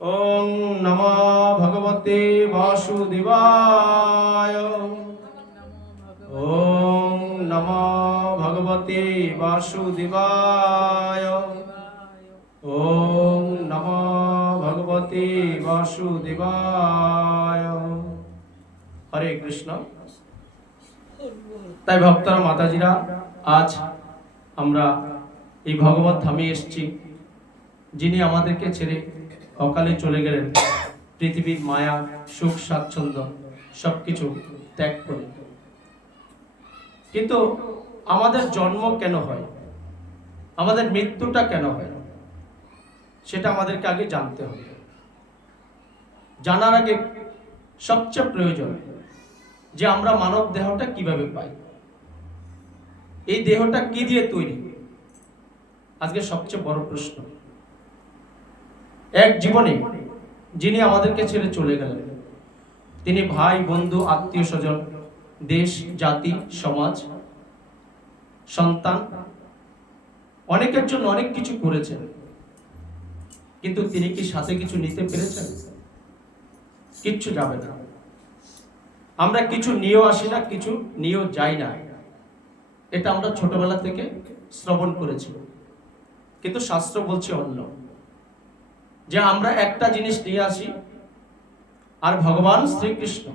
ওং নমো ভগবতে বাসুদেবায়। ওং নমো ভগবতে বাসুদেবায়। ওং নমো ভগবতে বাসুদেবায়। হরে কৃষ্ণ। তাই ভক্তরা মাতাজিরা, আজ আমরা এই ভগবত ধামে এসেছি, যিনি আমাদেরকে ছেড়ে অকালে চলে গেলেন, পৃথিবীর মায়া সুখ স্বাচ্ছন্দ্য সবকিছু ত্যাগ করে। কিন্তু আমাদের জন্ম কেন হয়, আমাদের মৃত্যুটা কেন হয়, সেটা আমাদেরকে আগে জানতে হবে। জানার আগে সবচেয়ে প্রয়োজন যে আমরা মানব দেহটা কিভাবে পাই, এই দেহটা কি দিয়ে তৈরি, আজকে সবচেয়ে বড় প্রশ্ন। এক জীবনে যিনি আমাদেরকে ছেড়ে চলে গেলেন, তিনি ভাই বন্ধু আত্মীয় স্বজন দেশ জাতি সমাজ সন্তান অনেকের জন্য অনেক কিছু করেছেন, কিন্তু তিনি কি সাথে কিছু নিতে পেরেছেন? কিচ্ছু যাবে না। আমরা কিছু নিয়েও আসি না, কিছু নিয়েও যাই না। এটা আমরা ছোটবেলা থেকে শ্রবণ করেছি, কিন্তু শাস্ত্র বলছে অন্য, যে আমরা একটা জিনিস নিয়ে আসি, আর ভগবান শ্রীকৃষ্ণ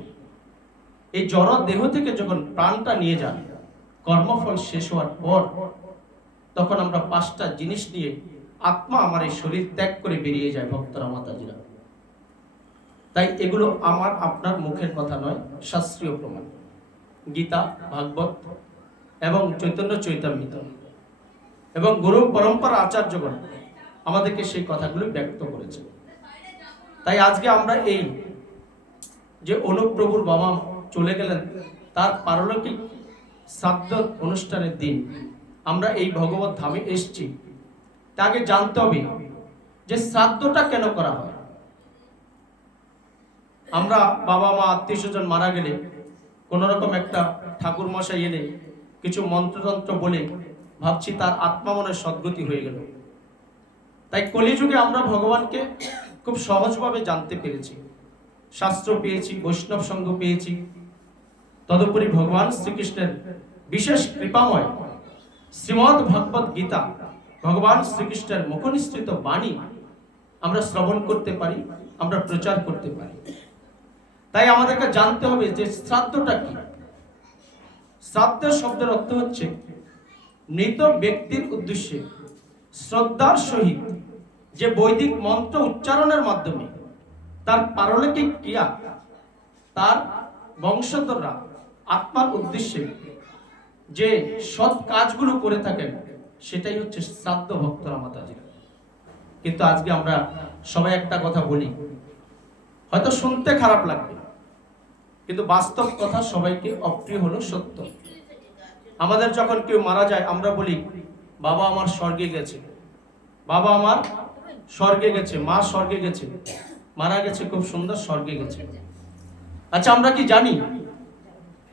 এই জড় দেহ থেকে যখন প্রাণটা নিয়ে যান, কর্মফল শেষ হওয়ার পর, তখন আমরা পাঁচটা জিনিস নিয়ে আত্মা আমার এই শরীর ত্যাগ করে বেরিয়ে যায় ভক্তরা মাতাজিরা। তাই এগুলো আমার আপনার মুখের কথা নয়, শাস্ত্রীয় প্রমাণ। গীতা, ভাগবত এবং চৈতন্য চৈতামৃত এবং গুরু পরম্পরা আচার্যগণ আমাদেরকে সেই কথাগুলো ব্যক্ত করেছে। তাই আজকে আমরা এই যে অনুপ্রভুর বাবা চলে গেলেন, তার পারলৌকিক শ্রাদ্ধ অনুষ্ঠানের দিন আমরা এই ভগবত ধামে এসেছি, তাকে জানতে হবে যে শ্রাদ্ধটা কেন করা হয়। আমরা বাবা মা আত্মীয় স্বজন মারা গেলে কোন রকম একটা ঠাকুর মশাই এলে কিছু মন্ত্রতন্ত্র বলে ভাবছি তার আত্মা মনে সদ্গতি হয়ে গেল। তাই কলিযুগে আমরা ভগবানকে খুব সহজভাবে জানতে পেরেছি, শাস্ত্র পেয়েছি, বৈষ্ণব সঙ্গ পেয়েছি। তদুপরি ভগবান শ্রীকৃষ্ণের বিশেষ কৃপাময় শ্রীমদ্ ভগবত গীতা, ভগবান শ্রীকৃষ্ণের মুখনিসৃত বাণী আমরা শ্রবণ করতে পারি, আমরা প্রচার করতে পারি। তাই আমাদেরকে জানতে হবে যে শ্রাদ্ধটা কি। শ্রাদ্ধের শব্দের অর্থ হচ্ছে মৃত ব্যক্তির উদ্দেশ্যে শ্রদ্ধার সহিত যে বৈদিক মন্ত্র উচ্চারণের মাধ্যমে তার পারলৌকিক ক্রিয়া, তার বংশধররা আত্মার উদ্দেশ্যে যে সৎ কাজগুলো করে থাকেন, সেটাই হচ্ছে শ্রাদ্ধ ভক্তরা মাতাজিরা। কিন্তু আজকে আমরা সবাই একটা কথা বলি, হয়তো শুনতে খারাপ লাগবে, কিন্তু বাস্তব কথা সবাইকে অপ্রিয় হলো সত্য। আমাদের যখন কেউ মারা যায় আমরা বলি বাবা আমার স্বর্গে গেছে, বাবা আমার স্বর্গে গেছে, মা স্বর্গে গেছে, মারা গেছে, খুব সুন্দর স্বর্গে গেছে। আচ্ছা, আমরা কি জানি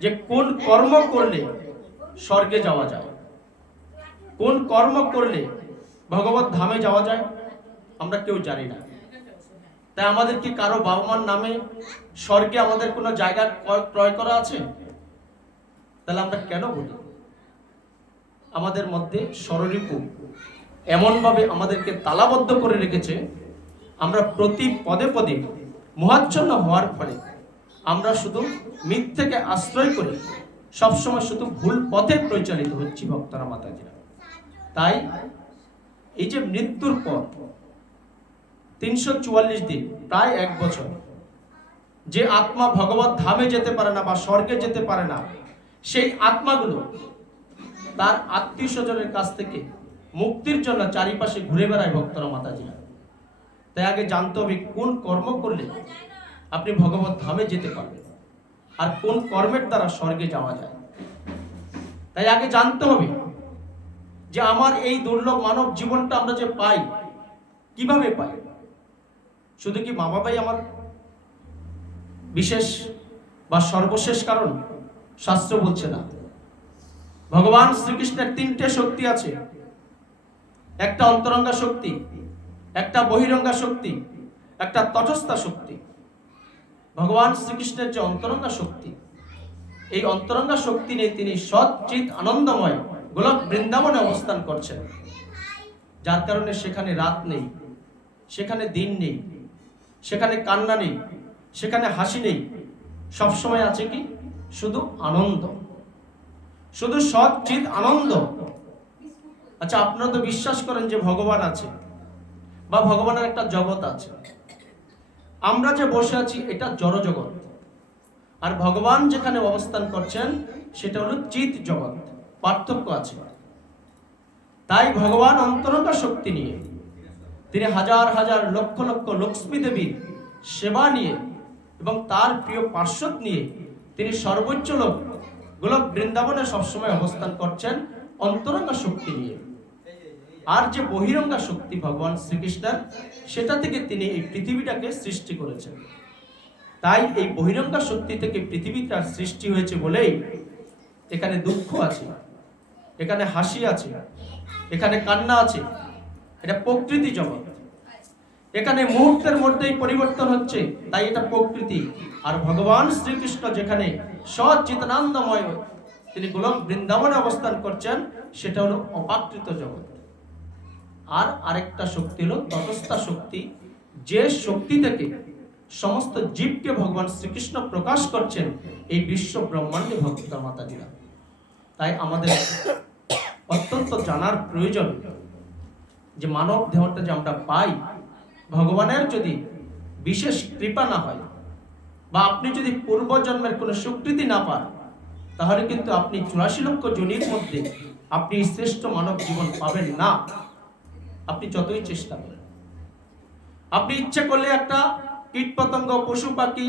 যে কোন কর্ম করলে স্বর্গে যাওয়া যায়, কোন কর্ম করলে ভগবত ধামে যাওয়া যায়? আমরা কেউ জানি না। তাই আমাদের কি কারো বাবা মার নামে স্বর্গে আমাদের কোনো জায়গা ক্রয় করা আছে? তাহলে আমরা কেন বলি? আমাদের মধ্যে ষড়রিপু এমনভাবে আমাদেরকে তালাবদ্ধ করে রেখেছে, আমরা প্রতি পদে পদে মোহাচ্ছন্ন হওয়ার ফলে আমরা শুধু মিথ্যেকে আশ্রয় করে সবসময় শুধু ভুল পথে পরিচালিত হচ্ছি ভক্তরা মাতাজিরা। তাই এই যে মৃত্যুর পর 344 দিন, প্রায় 1 বছর, যে আত্মা ভগবত ধামে যেতে পারে না বা স্বর্গে যেতে পারে না, সেই আত্মাগুলো তার আত্মীয় স্বজনের কাছ থেকে মুক্তির জন্য চারিপাশে ঘুরে বেড়ায় ভক্তরা মাতাজিরা। তাই আগে জানতে হবে কোন কর্ম করলে আপনি ভগবত ধামে যেতে পারবেন, আর কোন কর্মের দ্বারা স্বর্গে যাওয়া যায়। তাই আগে জানতে হবে যে আমার এই দুর্লভ মানব জীবনটা আমরা যে পাই, কিভাবে পাই? শুধু কি মা বাবাই আমার বিশেষ বা সর্বশেষ কারণ? শাস্ত্র বলছে না। ভগবান শ্রীকৃষ্ণের 3টে শক্তি আছে, একটা অন্তরঙ্গা শক্তি, একটা বহিরঙ্গা শক্তি একটা তটস্থা শক্তি। ভগবান শ্রীকৃষ্ণের যে অন্তরঙ্গা শক্তি, এই অন্তরঙ্গা শক্তি নিয়ে তিনি সচ্চিত আনন্দময় গোলক বৃন্দাবনে অবস্থান করছেন, যার কারণে সেখানে রাত নেই, সেখানে দিন নেই, সেখানে কান্না নেই, সেখানে হাসি নেই। সবসময় আছে কি? শুধু আনন্দ, শুধু সচ্চিত আনন্দ। আচ্ছা, আপনারা তো বিশ্বাস করেন যে ভগবান আছে বা ভগবানের একটা জগৎ আছে। আমরা যে বসে আছি এটা জড় জগৎ, আর ভগবান যেখানে অবস্থান করছেন সেটা হলো চিৎ জগৎ। পার্থক্য আছে। তাই ভগবান অন্তরঙ্গা শক্তি নিয়ে তিনি হাজার হাজার লক্ষ লক্ষ লক্ষ্মী দেবীর সেবা নিয়ে এবং তার প্রিয় পার্শ্বদ নিয়ে তিনি সর্বোচ্চ লোক গোলক বৃন্দাবনে সবসময় অবস্থান করছেন অন্তরঙ্গা শক্তি নিয়ে। আর যে বহিরঙ্গা শক্তি ভগবান শ্রীকৃষ্ণের, সেটা থেকে তিনি এই পৃথিবীটাকে সৃষ্টি করেছেন। তাই এই বহিরঙ্গা শক্তি থেকে পৃথিবীটার সৃষ্টি হয়েছে বলেই এখানে দুঃখ আছে, এখানে হাসি আছে, এখানে কান্না আছে। এটা প্রকৃতি জগৎ। এখানে মুহূর্তের মধ্যেই পরিবর্তন হচ্ছে, তাই এটা প্রকৃতি। আর ভগবান শ্রীকৃষ্ণ যেখানে সচ্চিদানন্দময় তিনি গোলক বৃন্দাবনে অবস্থান করছেন, সেটা হলো অপ্রাকৃত জগৎ। আর আরেকটা শক্তি হলো তটস্থা শক্তি, যে শক্তি থেকে সমস্ত জীবকে ভগবান শ্রীকৃষ্ণ প্রকাশ করছেন এই বিশ্ব ব্রহ্মাণ্ডে ভক্ত মাতাজিরা। তাই আমাদের অত্যন্ত জানার প্রয়োজন যে মানব দেহটা যে আমরা পাই, ভগবানের যদি বিশেষ কৃপা না হয় বা আপনি যদি পূর্বজন্মের কোনো স্বীকৃতি না পান, তাহলে কিন্তু আপনি 84 লক্ষ জনির মধ্যে আপনি শ্রেষ্ঠ মানব জীবন পাবেন না। আপনি যতই চেষ্টা করেন, আপনি ইচ্ছে করলে একটা কীট পতঙ্গ, পশু পাখি,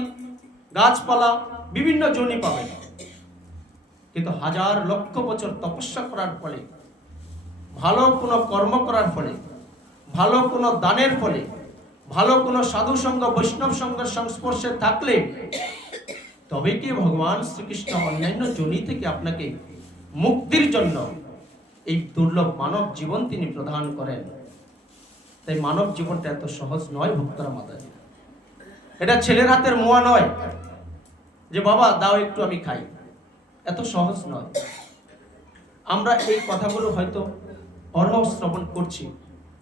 গাছপালা বিভিন্ন জনি পাবেন, কিন্তু হাজার লক্ষ বছর তপস্যা করার ফলে, ভালো কোনো কর্ম করার ফলে, ভালো কোনো দানের ফলে, ভালো কোনো সাধু সঙ্গ বৈষ্ণব সঙ্গের সংস্পর্শে থাকলে তবে কি ভগবান শ্রীকৃষ্ণ অন্যান্য জনি থেকে আপনাকে মুক্তির জন্য এই দুর্লভ মানব জীবন তিনি প্রদান করেন। তাই মানব জীবনটা এত সহজ নয় ভক্তরা মাতাজি। এটা ছেলের হাতের মোয়া নয় যে বাবা দাও একটু আমি খাই, এত সহজ নয়। আমরা এই কথাগুলো হয়তো অর্হ শ্রবণ করছি,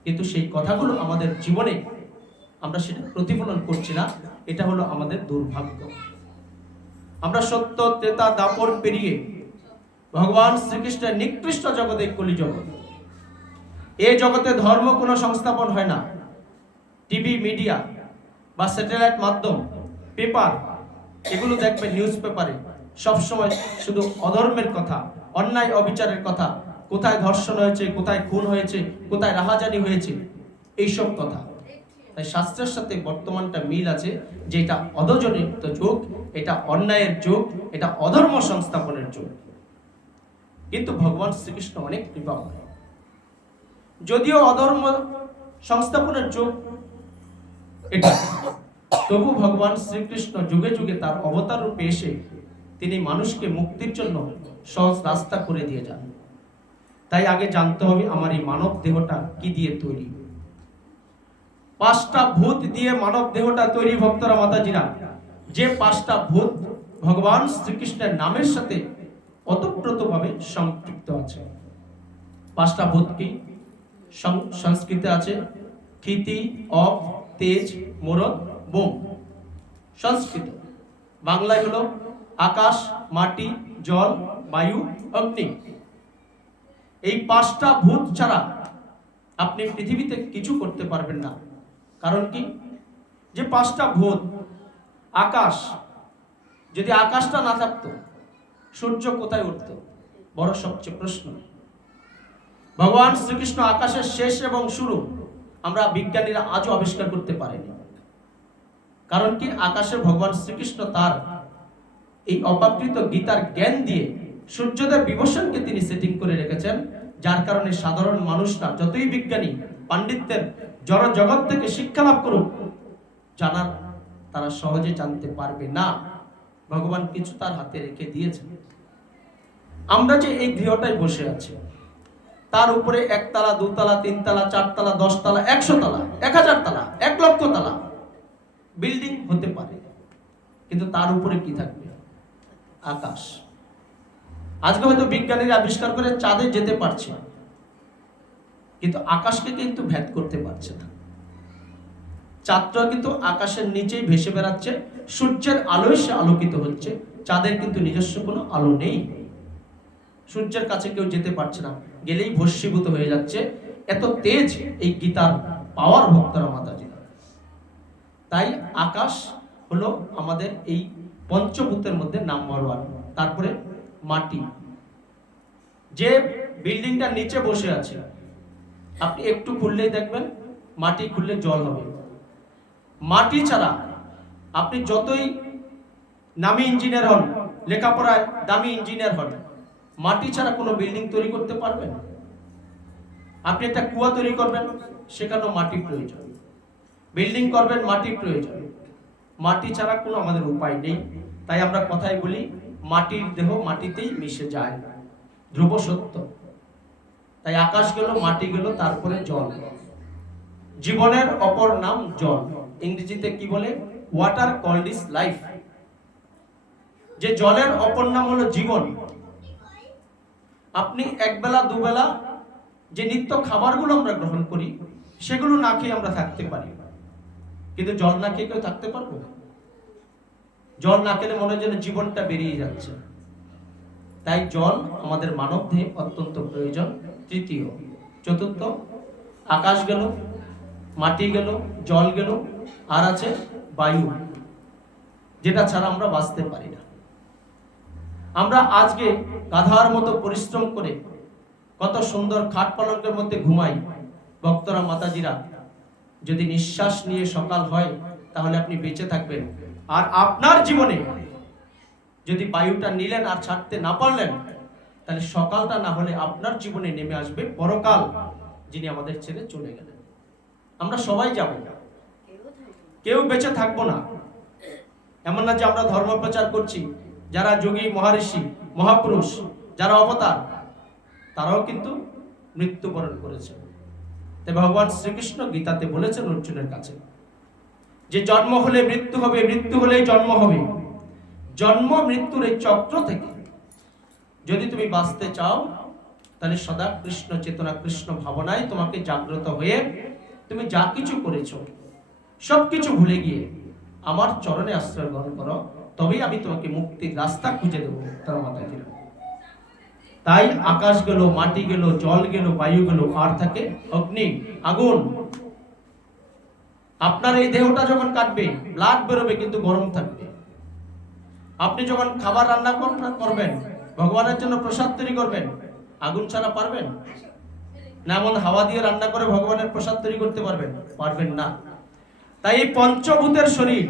কিন্তু সেই কথাগুলো আমাদের জীবনে আমরা সেটা প্রতিফলন করছি না। এটা হলো আমাদের দুর্ভাগ্য। আমরা সত্য ত্রেতা দাপর পেরিয়ে ভগবান শ্রীকৃষ্ণের নিকৃষ্ট জগতে কলিজগৎ, এই জগতে ধর্ম কোনো সংস্থাপন হয় না। টিভি, মিডিয়া বা স্যাটেলাইট মাধ্যম, পেপার, এগুলো দেখবে নিউজ পেপারে সবসময় শুধু অধর্মের কথা, অন্যায় অবিচারের কথা, কোথায় ধর্ষণ হয়েছে, কোথায় খুন হয়েছে, কোথায় রাহাজানি হয়েছে, এইসব কথা। তাই শাস্ত্রের সাথে বর্তমানটা মিল আছে যে এটা অধজনিত যুগ, এটা অন্যায়ের যুগ, এটা অধর্ম সংস্থাপনের যুগ। কিন্তু ভগবান শ্রীকৃষ্ণ অনেক কৃপাময়। যদিও অধর্ম সংস্থাপনের যুগ এটা, তবু ভগবান শ্রীকৃষ্ণ যুগে যুগে তার অবতার রূপে এসে তিনি মানুষকে মুক্তির জন্য সহজ রাস্তা করে দিয়ে যান। তাই আগে জানতে হবে আমার এই মানব দেহটা কি দিয়ে তৈরি। 5টা ভূত দিয়ে মানব দেহটা তৈরি ভক্তরা মাতাজিরা। যে 5টা ভূত ভগবান শ্রীকৃষ্ণের নামের সাথে ওতপ্রোতভাবে সম্পৃক্ত আছে। 5টা ভূত কি? সংস্কৃতে আছে ক্ষিতি, অপ, তেজ, মরদ, বোম। সংস্কৃত। বাংলায় হলো আকাশ, মাটি, জল, বায়ু, অগ্নি। এই 5টা ভূত ছাড়া আপনি পৃথিবীতে কিছু করতে পারবেন না। কারণ কি? যে 5টা ভূত, আকাশ, যদি আকাশটা না থাকতো সূর্য কোথায় উঠত? বড় সবচেয়ে প্রশ্ন। ভগবান শ্রীকৃষ্ণ আকাশের শেষ এবং শুরু আমরা বিজ্ঞানীরা আজও আবিষ্কার করতে পারেনি। কারণ কি? আকাশে ভগবান শ্রীকৃষ্ণ তার এই অপ্রাকৃত গীতার জ্ঞান দিয়ে সূর্যোদয় বিভূষণকে তিনি সেটিং করে রেখেছেন, যার কারণে সাধারণ মানুষরা যতই বিজ্ঞানী পাণ্ডিত্যের জড় জগৎ থেকে শিক্ষা লাভ করুক, জানার তারা সহজে জানতে পারবে না। ভগবান কিছু তার হাতে রেখে দিয়েছেন। আমরা যে এই গৃহটায় বসে আছি, তার উপরে 1 তলা, 2 তলা, 3 তলা, 4 তলা, 10 তলা, 100 তলা, 1000 তলা, 1 লক্ষ তলা বিল্ডিং হতে পারে, কিন্তু তার উপরে কি থাকবে? আকাশ। আজকে হয়তো বিজ্ঞানীরা আবিষ্কার করে চাঁদে যেতে পারছে, কিন্তু আকাশকে কিন্তু ভেদ করতে পারছে না। চাঁদটা কিন্তু আকাশের নিচেই ভেসে বেড়াচ্ছে, সূর্যের আলোয় সে আলোকিত হচ্ছে। চাঁদের কিন্তু নিজস্ব কোনো আলো নেই, সূর্যের কাছে কেউ যেতে পারছে না, গেলেই ভস্মীভূত হয়ে যাচ্ছে। এত তেজ এই গীতার পাওয়ার ভক্তরা মাতাজি। তাই আকাশ হলো আমাদের এই পঞ্চভূতের মধ্যে নাম্বার 1। তারপরে মাটি। যে বিল্ডিংটা নিচে বসে আছে, আপনি একটু খুললেই দেখবেন মাটি খুললে জল হবে। মাটি ছাড়া আপনি যতই নামী ইঞ্জিনিয়ার হন, লেখাপড়ায় দামি ইঞ্জিনিয়ার হন, মাটি ছাড়া কোনো বিল্ডিং তৈরি করতে পারবেন? আপনি একটা কুয়া তৈরি করবেন, সেখানেও মাটি প্রয়োজন। বিল্ডিং করবেন, মাটি প্রয়োজন। মাটি ছাড়া কোনো আমাদের উপায় নেই। তাই আমরা কথাই বলি, মাটির দেহ মাটিতেই মিশে যায়, ধ্রুব সত্য। তাই আকাশ গেল, মাটি গেল, তারপরে জল। জীবনের অপর নাম জল। ইংরেজিতে কি বলে? Water called is life. যে জলের অপর নাম হলো জীবন। আপনি একবেলা দুবেলা যে নিত্য খাবারগুলো আমরা গ্রহণ করি, সেগুলো না খেয়ে আমরা থাকতে পারি, কিন্তু জল না খেয়ে কেউ থাকতে পারবো? জল না খেলে মনে হয় যেন জীবনটা বেরিয়ে যাচ্ছে। তাই জল আমাদের মানব দেহে অত্যন্ত প্রয়োজন। তৃতীয়। চতুর্থ, আকাশ গেল, মাটি গেল, জল গেল, আর আছে বায়ু, যেটা ছাড়া আমরা বাঁচতে পারি না। আমরা আজকে গাধার মতো পরিশ্রম করে কত সুন্দর খাট পালঙ্কের মধ্যে ঘুমাই। ভক্তরা মাতাজিরা, যদি নিঃশ্বাস নিয়ে সকাল হয় তাহলে আপনি বেঁচে থাকবেন। আর আপনার জীবনে যদি বায়ুটা নিলেন আর ছাড়তে না পারলেন, তাহলে সকালটা না হলে আপনার জীবনে নেমে আসবে পরকাল, যিনি আমাদের ছেড়ে চলে গেলেন। আমরা সবাই যাব, কেউ বেঁচে থাকবো না। এমন না যে আমরা ধর্ম প্রচার করছি। যারা যোগী, মহারিষি, মহাপুরুষ, যারা অবতার, তারাও কিন্তু মৃত্যুবরণ করেছে। তাই ভগবান শ্রীকৃষ্ণ গীতাতে বলেছেন অর্জুনের কাছে যে জন্ম হলে মৃত্যু হবে, মৃত্যু হলেই জন্ম হবে। জন্ম মৃত্যুর এই চক্র থেকে যদি তুমি বাঁচতে চাও, তাহলে সদা কৃষ্ণ চেতনা, কৃষ্ণ ভাবনায় তোমাকে জাগ্রত হয়ে তুমি যা কিছু করেছো সবকিছু ভুলে গিয়ে আমার চরণে আশ্রয় গ্রহণ করো, তবেই আমি তোমাকে মুক্তির রাস্তা খুঁজে দেবো। তার মাতাজিরা, তাই আকাশ গেল, মাটি গেল, জল গেল, বায়ু গেল, আর থাকে অগ্নি, আগুন। আপনার এই দেহটা যখন কাটবে, ব্লাড বেরোবে, কিন্তু গরম থাকবে। আপনি যখন খাবার রান্না করবেন, ভগবানের জন্য প্রসাদ তৈরি করবেন, আগুন ছাড়া পারবেন না? এমন হাওয়া দিয়ে রান্না করে ভগবানের প্রসাদ তৈরি করতে পারবেন? পারবেন না। তাই এই পঞ্চভূতের শরীর